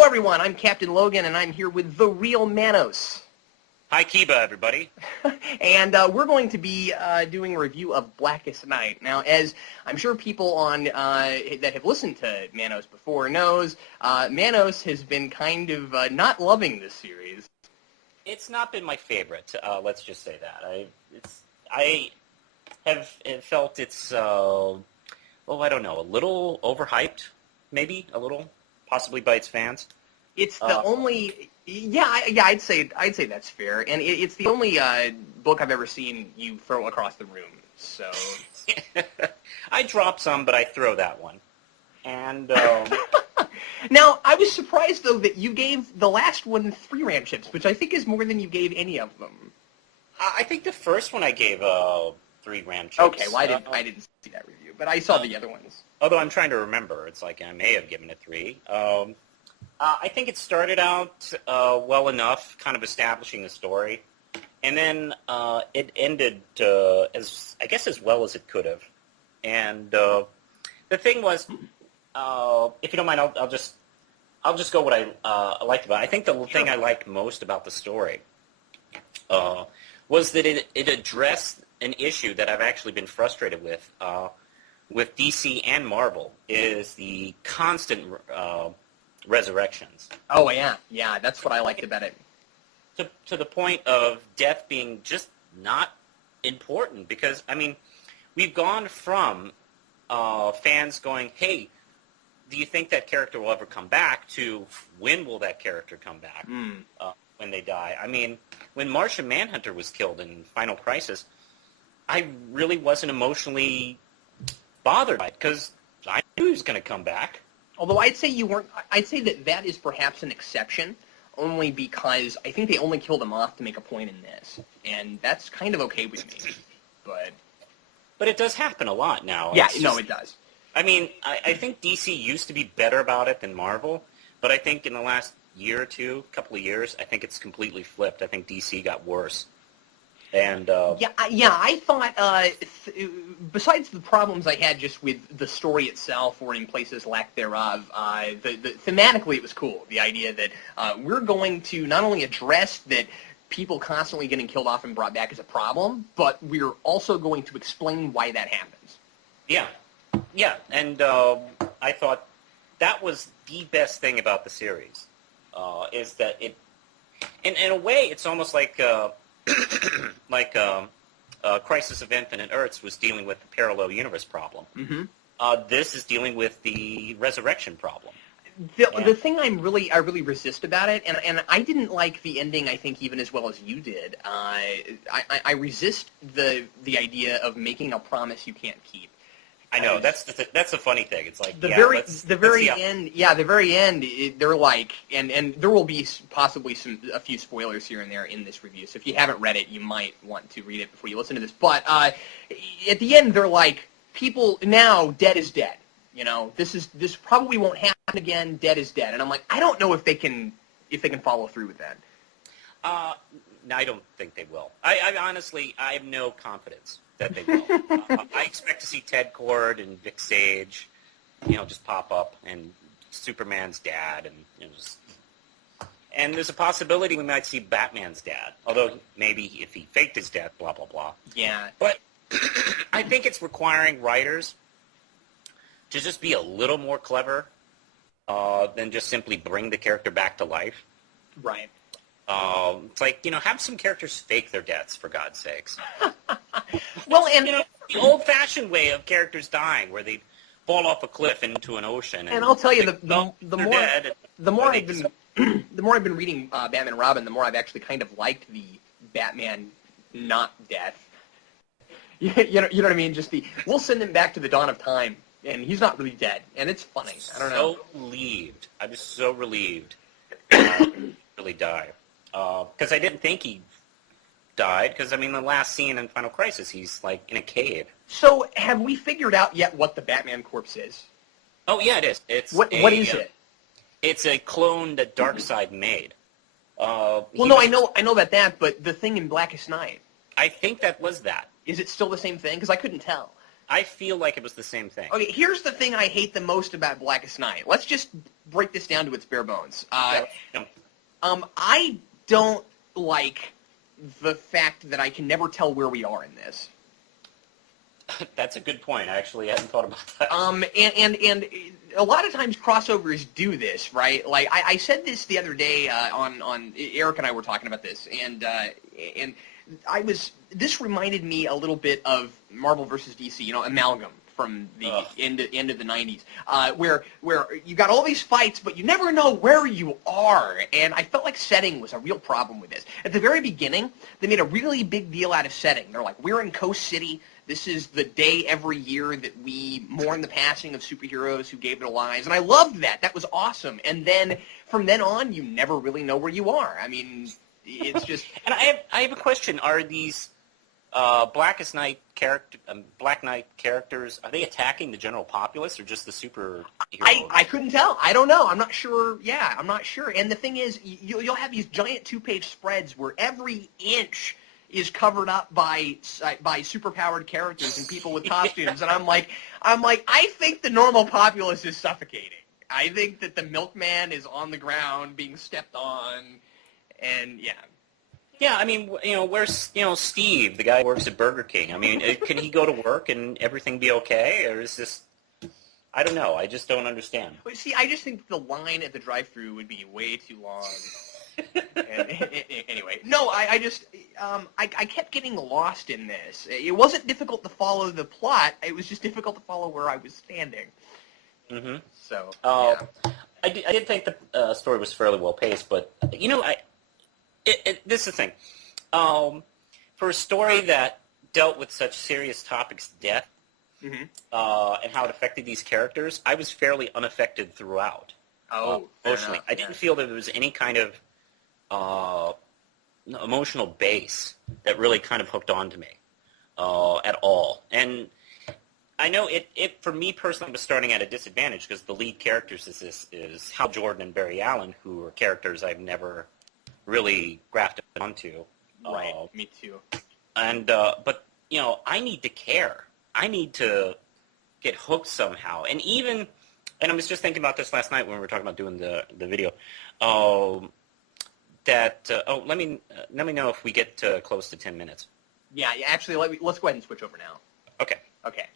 Hello, everyone. I'm Captain Logan, and I'm here with the real Manos. Hi, Kiba, everybody. And we're going to be doing a review of Blackest Night. Now, as I'm sure people on that have listened to Manos before knows, Manos has been kind of not loving this series. It's not been my favorite. Let's just say that. I have felt it's, I don't know, a little overhyped, maybe a little, possibly by its fans. It's the only, I'd say that's fair, and it's the only book I've ever seen you throw across the room. So I dropped some, but I throw that one. And now I was surprised though that you gave the last one 3 ram chips, which I think is more than you gave any of them. I think the first one I gave 3 ram chips. Okay, well I didn't see that review, but I saw the other ones. Although I'm trying to remember, it's like I may have given it 3. I think it started out well enough, kind of establishing the story, and then it ended as well as it could have. And the thing was, if you don't mind, I'll just go what I liked about it. I think the thing I liked most about the story was that it addressed an issue that I've actually been frustrated with DC and Marvel, is the constant resurrections. Oh, yeah, that's what I liked about it. To the point of death being just not important, because, I mean, we've gone from fans going, hey, do you think that character will ever come back, to when will that character come back when they die? I mean, when Martian Manhunter was killed in Final Crisis, I really wasn't emotionally bothered by it, because I knew he was going to come back. Although I'd say you weren't. I'd say that is perhaps an exception, only because I think they only killed him off to make a point in this, and that's kind of okay with me. But it does happen a lot now. Yeah, it does. I mean, I think DC used to be better about it than Marvel, but I think in the last year or two, couple of years, I think it's completely flipped. I think DC got worse. And I thought, besides the problems I had just with the story itself, or in places lack thereof, thematically it was cool. The idea that we're going to not only address that people constantly getting killed off and brought back is a problem, but we're also going to explain why that happens. Yeah, and I thought that was the best thing about the series, is that it, in a way, it's almost like Crisis of Infinite Earths was dealing with the parallel universe problem. Mm-hmm. This is dealing with the resurrection problem. The thing I really resist about it, and I didn't like the ending, I think, even as well as you did. I resist the idea of making a promise you can't keep. I know, that's the funny thing. It's like the very end. They're like, and there will be possibly a few spoilers here and there in this review. So if you haven't read it, you might want to read it before you listen to this. But at the end, they're like, people now, dead is dead. You know, this probably won't happen again. Dead is dead, and I'm like, I don't know if they can follow through with that. No, I don't think they will. I honestly, I have no confidence that they will. I expect to see Ted Kord and Vic Sage, just pop up, and Superman's dad, and and there's a possibility we might see Batman's dad. Although maybe if he faked his death, blah blah blah. Yeah. But I think it's requiring writers to just be a little more clever than just simply bring the character back to life. Right. It's like, have some characters fake their deaths, for God's sakes. Well, and the old-fashioned way of characters dying, where they fall off a cliff into an ocean. And I'll tell you, the more I've been reading Batman and Robin, the more I've actually kind of liked the Batman not death. You know what I mean? Just we'll send him back to the dawn of time, and he's not really dead, and it's funny. I don't know. Relieved. I was so relieved. Really die. Because I didn't think he died, because, the last scene in Final Crisis, he's, like, in a cave. So, have we figured out yet what the Batman corpse is? Oh, yeah, it is. What is it? It's a clone that Darkseid made. I know about that, but the thing in Blackest Night. I think that was that. Is it still the same thing? Because I couldn't tell. I feel like it was the same thing. Okay, here's the thing I hate the most about Blackest Night. Let's just break this down to its bare bones. Yeah. I don't like the fact that I can never tell where we are in this. That's a good point. I actually hadn't thought about that. And a lot of times crossovers do this, right? Like I said this the other day on Eric and I were talking about this, and this reminded me a little bit of Marvel versus DC, Amalgam from the end of the 90s, where you got all these fights, but you never know where you are. And I felt like setting was a real problem with this. At the very beginning, they made a really big deal out of setting. They're like, we're in Coast City. This is the day every year that we mourn the passing of superheroes who gave their lives. And I loved that. That was awesome. And then from then on, you never really know where you are. I mean, it's just... And I have a question. Are these Blackest Night Black Knight characters, are they attacking the general populace or just the superheroes? I couldn't tell. I don't know. I'm not sure. Yeah, I'm not sure. And the thing is, you'll have these giant 2-page spreads where every inch is covered up by superpowered characters and people with costumes, and I'm like, I think the normal populace is suffocating. I think that the milkman is on the ground being stepped on, and yeah. Yeah, I mean, where's Steve, the guy who works at Burger King? I mean, can he go to work and everything be okay, or is this? I don't know. I just don't understand. But see, I just think the line at the drive-thru would be way too long. Anyway, no, I kept getting lost in this. It wasn't difficult to follow the plot. It was just difficult to follow where I was standing. Mm-hmm. So, yeah. I did think the story was fairly well paced, but this is the thing. For a story that dealt with such serious topics, death, mm-hmm. And how it affected these characters, I was fairly unaffected throughout. Emotionally, I didn't feel that there was any kind of emotional base that really kind of hooked on to me at all. And I know it for me personally was starting at a disadvantage because the lead characters is Hal Jordan and Barry Allen, who are characters I've never really grafted onto. Right, me too. And but I need to care. I need to get hooked somehow. And I was just thinking about this last night when we were talking about doing the video. Let me know if we get close to 10 minutes. Yeah. Actually, let's go ahead and switch over now. Okay. Okay.